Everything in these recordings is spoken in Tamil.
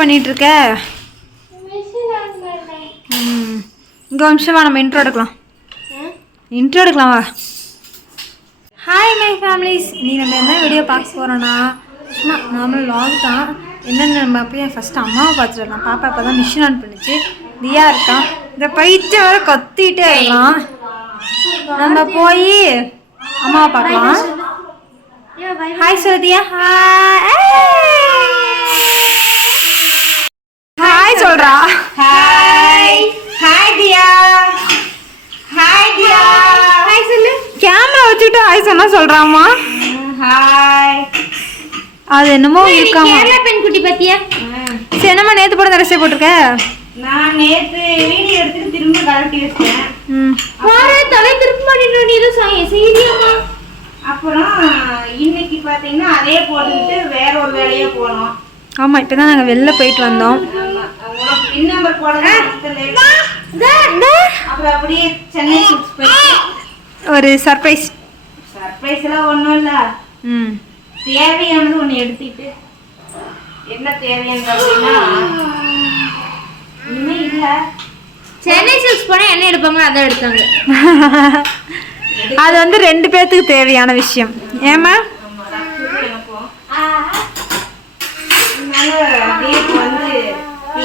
பண்ணிட்டு இருக்க? இங்கே நிமிஷமா நம்ம இன்ட்ரோ எடுக்கலாம். வா. ஹாய் மை ஃபேமிலிஸ், நீ நம்ம என்ன வீடியோ பார்க்க போகிறோன்னா சும்மா நார்மல் லாக் தான். என்னென்ன நம்ம அப்படியே ஃபஸ்ட்டு அம்மாவை பார்த்துட்டு வரலாம். பாப்பா இப்போ தான் மிஷின் ஆன் பண்ணிச்சு. தியா இருக்கான். இந்த பைத்திய வர கத்திட்டே இருக்கலாம். நம்ம போய் அம்மாவை பார்க்கலாம். ஹாய் சொல்லுதியா? ஹாய் சொல்றா. ஹாய் ஹாய் தியா. ஹாய் தியா. ஹாய் சொல்லு. கேமரா வச்சுட்டு ஹாய் சொன்னா சொல்றாமா. ஹாய். அது என்னமோ இருக்காமா. கேமரா பெண் குட்டி பத்தியா? சரி, என்னமா நேத்து போட ட்ரெஸ் போட்டுருக்க? நான் நேத்து வீடியோ எடுத்துட்டு திரும்ப கழட்டி வச்சேன். பாரு தலை திருப்ப மாட்டேன்னு நீ ஏதோ செய்தியாமா. அப்புறம் இன்னைக்கு பாத்தீங்கன்னா அதே போட்டுட்டு வேற ஒரு வேலையா போனோம். ஆமா, இப்பதான் நாங்க வெளில போயிட்டு வந்தோம். உங்களுக்கு பின் நம்பர் போடுங்க. அப்புறம் அப்படியே சென்னை சிக்ஸ் போயிட்டு ஒரு சர்ப்ரைஸ் எல்லாம் ஒண்ணும் இல்ல. தேவையானது ஒண்ணு எடுத்துட்டு என்ன தேவையானது அப்படின்னா இன்னும் இல்ல. சென்னை சில்க்ஸ் போனா என்ன எடுப்பாங்க அதான் எடுத்தாங்க. அது வந்து 2 பேர்த்துக்கு தேவையான விஷயம். ஏமா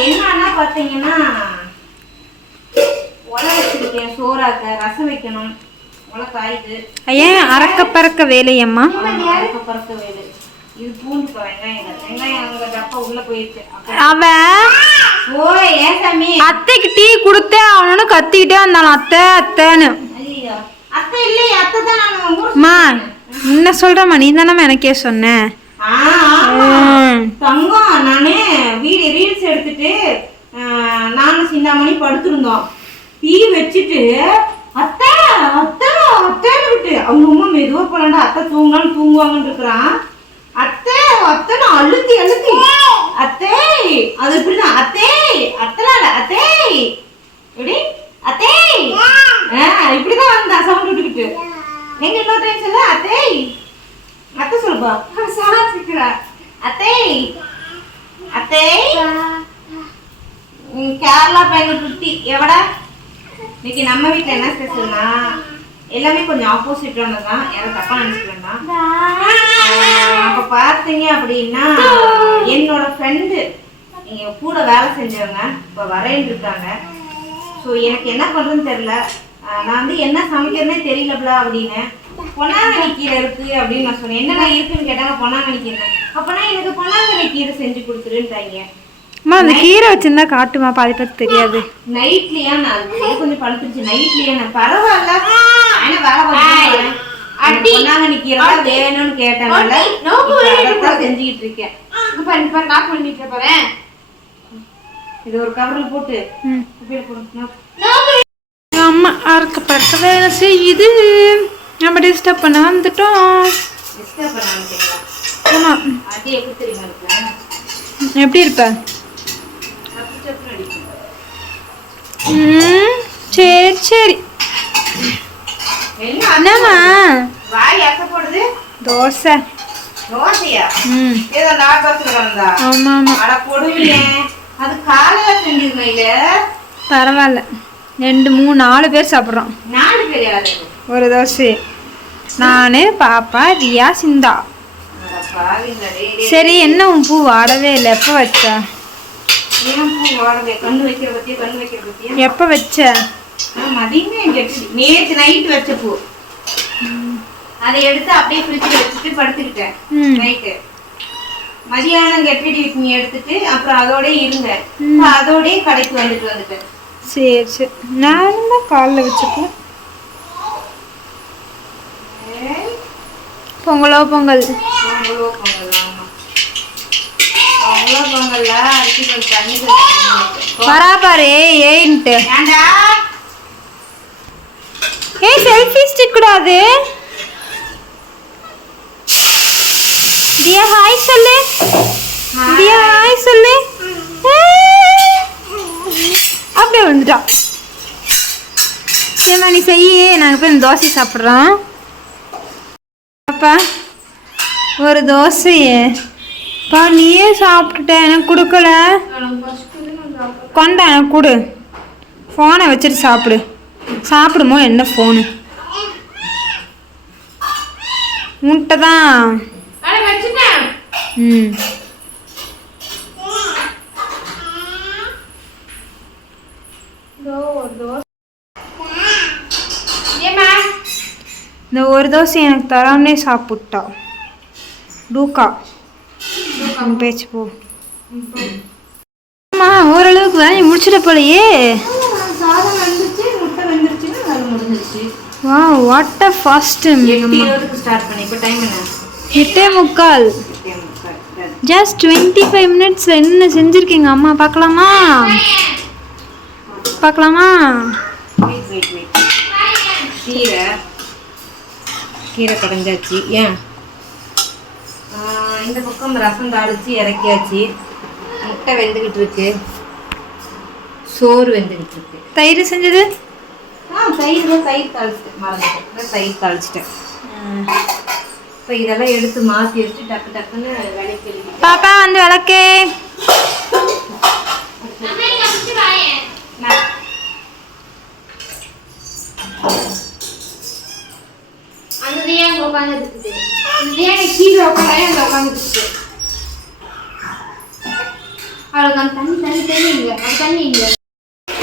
என்னன்னா பாத்தீங்கன்னா உலை வச்சிருக்கேன். சோறாக்க ரசம் வைக்கணும். உலை காயுது. ஏன் அறக்க பறக்க வேலையம்மா? அறக்க பறக்க வேலை. இது பூண்டு வெங்காயம் அங்க டப்பா உள்ள போயிடுச்சு. அத்தைக்கு டீ கொடுத்தே அவனு கத்திக்கிட்டே வந்தாலும் அத்தை அத்தைன்னு. அத்தை இல்லையே, அத்தை தான். அம்மா என்ன சொல்றமா? நீ தானே எனக்கே சொன்ன. தங்கம் நானே ரீல்ஸ் எடுத்துட்டு நானும் சிந்தாமணி படுத்திருந்தோம். டீ வச்சுட்டு அத்தை அத்தை அத்தைன்னு விட்டு அவங்க அம்மா மெதுவா போலாண்டா. அத்தை தூங்கினாலும் தூங்குவாங்கன்னு இருக்கிறான். அத்தை அத்தைன்னு அழுத்தி அத்தை. அது இப்படிதான் அத்தை அத்தனால அத்தை எப்படி அத்தை இப்படிதான் வந்தா சவுண்ட் விட்டுக்கிட்டு. எங்க இன்னொரு டைம் சொல்ல அத்தை அத்தை சொல்லுப்பா. அத்தை அத்தை கேரளா பையன் குட்டி எவடா. இன்னைக்கு நம்ம வீட்டுல என்ன ஸ்பெஷல்னா எல்லாமே கொஞ்சம் ஆப்போசிட்டானது தான். யாரும் தப்பா நினைச்சுக்கலன்னா அப்ப பார்த்தீங்க அப்படின்னா என்னோட ஃப்ரெண்டு இங்க கூட வேலை செஞ்சவங்க இப்ப வரேன்னு இருக்காங்க. ஸோ எனக்கு என்ன பண்றதுன்னு தெரியல. நான் வந்து என்ன சமைக்கிறதுனே தெரியலப்ல அப்படின்னு. பொன்னாங்கண்ணி கீரை இருக்கு அப்படின்னு நான் சொன்னேன். என்னடா இருக்குன்னு கேட்டாங்க. பொன்னாங்கண்ணி கீரை. அப்பனா எனக்கு பொன்னாங்கண்ணி கீரை செஞ்சு கொடுத்துருன்றாங்க. அம்மா அந்த கீரை வச்சிருந்தா காட்டுமா? பாதி பத்து தெரியாது. நைட்லயா நான் கொஞ்சம் பழுத்துருச்சு. நைட்லயா நான் பரவாயில்ல. ஆனா வேலை அடி பொன்னாங்கண்ணி கீரை தான் வேணும்னு கேட்டாங்கல்ல, செஞ்சுக்கிட்டு இருக்கேன். நான் பண்ணிட்டு போறேன். இது ஒரு கவர்ல போட்டு அம்மா அறுக்க பறக்க வேலை செய்யுது. நம்ம டிஸ்டர்ப் பண்ண வந்துட்டோம். ஆமா, எப்படி இருப்ப? சரி சரி. என்னம்மா தோசை? தோசையா? ஏதோ நான் தோசை கிடந்தா? ஆமா ஆமா. அட கொடுமையே, அது காலையில செஞ்சிருந்தீங்க. பரவாயில்ல, 2 3 4 பேர் சாப்பிட்றோம். 4 பேர் யாரு? ஒரு தோசை நானு பாப்பா ரியா சிந்தா. சரி, என்ன உன் பூ வாடவே இல்லை? எப்போ வச்ச? எப்போ வச்ச? நேற்று நைட்டு வச்ச பூ. அதை எடுத்து அப்படியே ஃப்ரிட்ஜில் வச்சுட்டு படுத்துக்கிட்டேன். நைட்டு மதியானம் கெட்டடி நீ எடுத்துட்டு அப்புறம் அதோட இருங்க. அதோடய கடைக்கு வந்துட்டேன். சரி சரி, நானும் தான் காலைல வச்சுப்பேன். பொங்கலோ பொங்கல். பராபாரு ஏன்ட்டு. ஏய் செல்ஃபி ஸ்டிக் கூடாது. தியா ஹாய் சொல்லு. தியா ஹாய் சொல்லு. அப்படியே வந்துட்டா. சரிம்மா நீ செய்ய, நாங்கள் போய் தோசை சாப்பிட்றோம். அப்பா ஒரு தோசையே பா நீயே சாப்பிட்டுட்ட, எனக்கு கொடுக்கல. கொண்டா எனக்கு கொடு. ஃபோனை வச்சுட்டு சாப்பிடு. சாப்பிடுமோ என்ன ஃபோனு உன்கிட்ட தான். ம் இந்த ஒரு தோசை எனக்கு தராமலே சாப்பிட்டா. டூக்கா பேச்சு போ. அம்மா ஓரளவுக்கு வேலையை முடிச்சிட போலையே. சாதம் வந்துருச்சு, முட்டை வந்துருச்சுன்னா வேலை முடிஞ்சிருச்சு. வா வாட் அ ஃபாஸ்ட். 8:20 ஸ்டார்ட் பண்ணி இப்போ டைம் என்ன? 8:45. ஜஸ்ட் 25 மினிட்ஸில் என்ன செஞ்சுருக்கீங்க அம்மா? பார்க்கலாமா? பார்க்கலாமா? கீரை கடைஞ்சாச்சு. ஏன் இந்த பக்கம் ரசம் தாளிச்சு இறக்கியாச்சு. முட்டை வெந்துக்கிட்டு இருக்கு, சோறு வெந்துக்கிட்டு இருக்கு. தயிர் செஞ்சது? தயிர் தாளிச்சிட்டேன், மறந்துட்டேன். தயிர் தாளிச்சிட்டேன். இப்போ இதெல்லாம் எடுத்து மாற்றி வச்சு டக்கு டக்குன்னு விளக்கி. பாப்பா வந்து விளக்கே.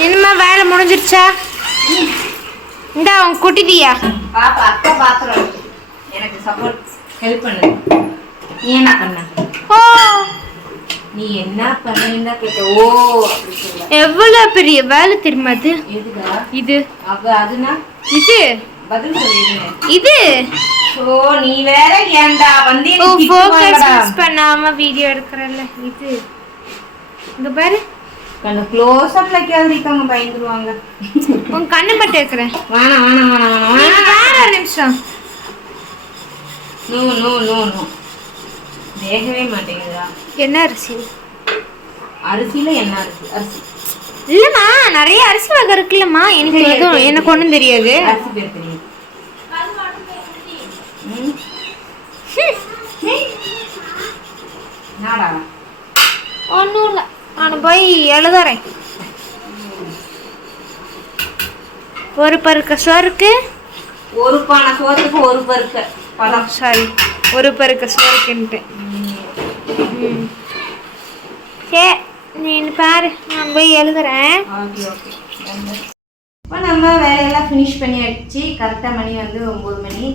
இனிமே வேலை முடிஞ்சிருச்சா? இந்த அவங்க குட்டிட்டியா? பாப்பா அக்கா பாத்திரம் எனக்கு சப்போர்ட் ஹெல்ப் பண்ணு. நீ என்ன பண்ண? ஓ நீ என்ன பண்ணா கேட்ட? ஓ எவ்வளவு பெரிய வேலை தெரியுமா அது? எதுடா இது? அதுனா இது பதில் சொல்லிடுங்க. இது ஓ நீ வேற ஏன்டா வந்து ஃபோக்கஸ் பண்ணாம வீடியோ எடுக்கறல்ல இது. இங்க பாரு, கண்ணு க்ளோஸ் அப்ல கேள்விக்காங்க பயந்துருவாங்க. உன் கண்ணு பட்டு வைக்கிறேன். வேணாம் வேணாம் வேணாம் வேணாம். வேற ஒரு நிமிஷம். நோ நோ நோ நோ வேகவே மாட்டேங்குதா? என்ன அரிசி? அரிசியில என்ன அரிசி? அரிசி இல்லம்மா, நிறைய அரிசி வகை இருக்குல்லம்மா. எனக்கு ஒன்றும் தெரியாது. அரிசி பேர் தெரியும். நாடா ஒன்றும் இல்லை, நான் போய் எழுதுறேன். ஒரு பருக்க சோறுக்கு ஒரு பானை சோறுக்கு ஒரு பருக்க பழம். சாரி, ஒரு பருக்க சோறுக்குன்ட்டு. சே நீ பாரு, நான் போய் எழுதுறேன். Okay okay. இப்போ நம்ம வேலையெல்லாம் ஃபினிஷ் பண்ணியாச்சு. கரெக்டாக மணி வந்து 9 மணி.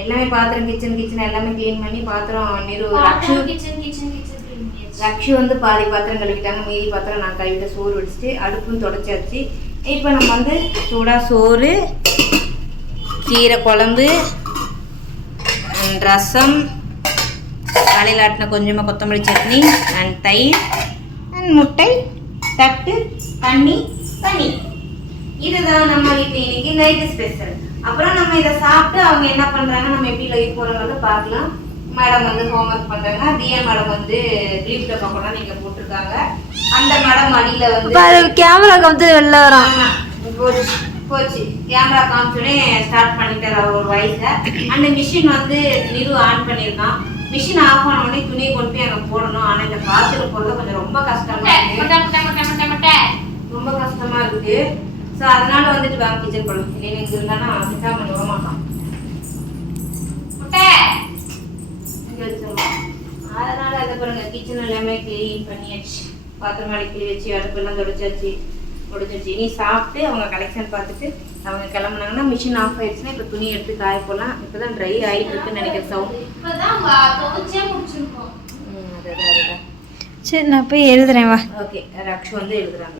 எல்லாமே பாத்திரம் கிச்சன் எல்லாமே க்ளீன் பண்ணி பாத்திரம் ரக்ஷு வந்து பாதி பாத்திரம் கழுவிட்டாங்க. மீதி பாத்திரம் நான் கழுவிட்டு சோறு வடிச்சிட்டு அடுப்பும் தொடச்சாச்சு. இப்போ நம்ம வந்து சூடாக சோறு, கீரை குழம்பு, ரசம், காலையில் ஆட்டின கொஞ்சமாக கொத்தமல்லி சட்னி அண்ட் தயிர் அண்ட் முட்டை, தட்டு, தண்ணி. இதுதான் நம்ம வீட்டில் இன்னைக்கு நைட்டு ஸ்பெஷல். அப்புறம் நம்ம இதை சாப்பிட்டு அவங்க என்ன பண்ணுறாங்க, நம்ம எப்படி லைவ் போகிறவங்க பார்க்கலாம். மேடம் வந்து ஹோம்ஒர்க் பண்ணுறாங்க. தியா மேடம் வந்து லீவ் டப்பா கூட நீங்கள் போட்டிருக்காங்க. அந்த மேடம் அடியில் வந்து கேமரா வந்து வெளில வரோம். போச்சு கேமரா காமிச்சோடனே ஸ்டார்ட் பண்ணிட்டார் அவர் ஒரு வயசை. அந்த மிஷின் வந்து நிறு ஆன் பண்ணியிருக்கான். மிஷின் ஆஃப் ஆன உடனே துணியை கொண்டு போய் அங்கே போடணும். ஆனால் இந்த காற்றுல போடுறது கொஞ்சம் ரொம்ப கஷ்டமா இருக்கு, ரொம்ப கஷ்டமா இருக்கு. ஸோ அதனால வந்துட்டு வாங்க கிச்சன் போடணும். இல்லைன்னு இங்கே இருந்தானா கிச்சா பண்ணி விட மாட்டான். அதனால அதை பாருங்க, கிச்சன் எல்லாமே கிளீன் பண்ணியாச்சு. பாத்திரம் அடிக்கி வச்சு அடுப்பெல்லாம் தொடச்சாச்சு, முடிஞ்சிச்சு. இனி சாப்பிட்டு அவங்க கலெக்ஷன் பார்த்துட்டு அவங்க கிளம்புனாங்கன்னா மிஷின் ஆஃப் ஆயிடுச்சுன்னா இப்போ துணி எடுத்து காய போடலாம். இப்போதான் ட்ரை ஆகிட்டு இருக்குன்னு நினைக்கிறேன் சவுண்ட். சரி நான் போய் எழுதுறேன் வா. ஓகே, ரக்ஷு வந்து எழுதுறாங்க.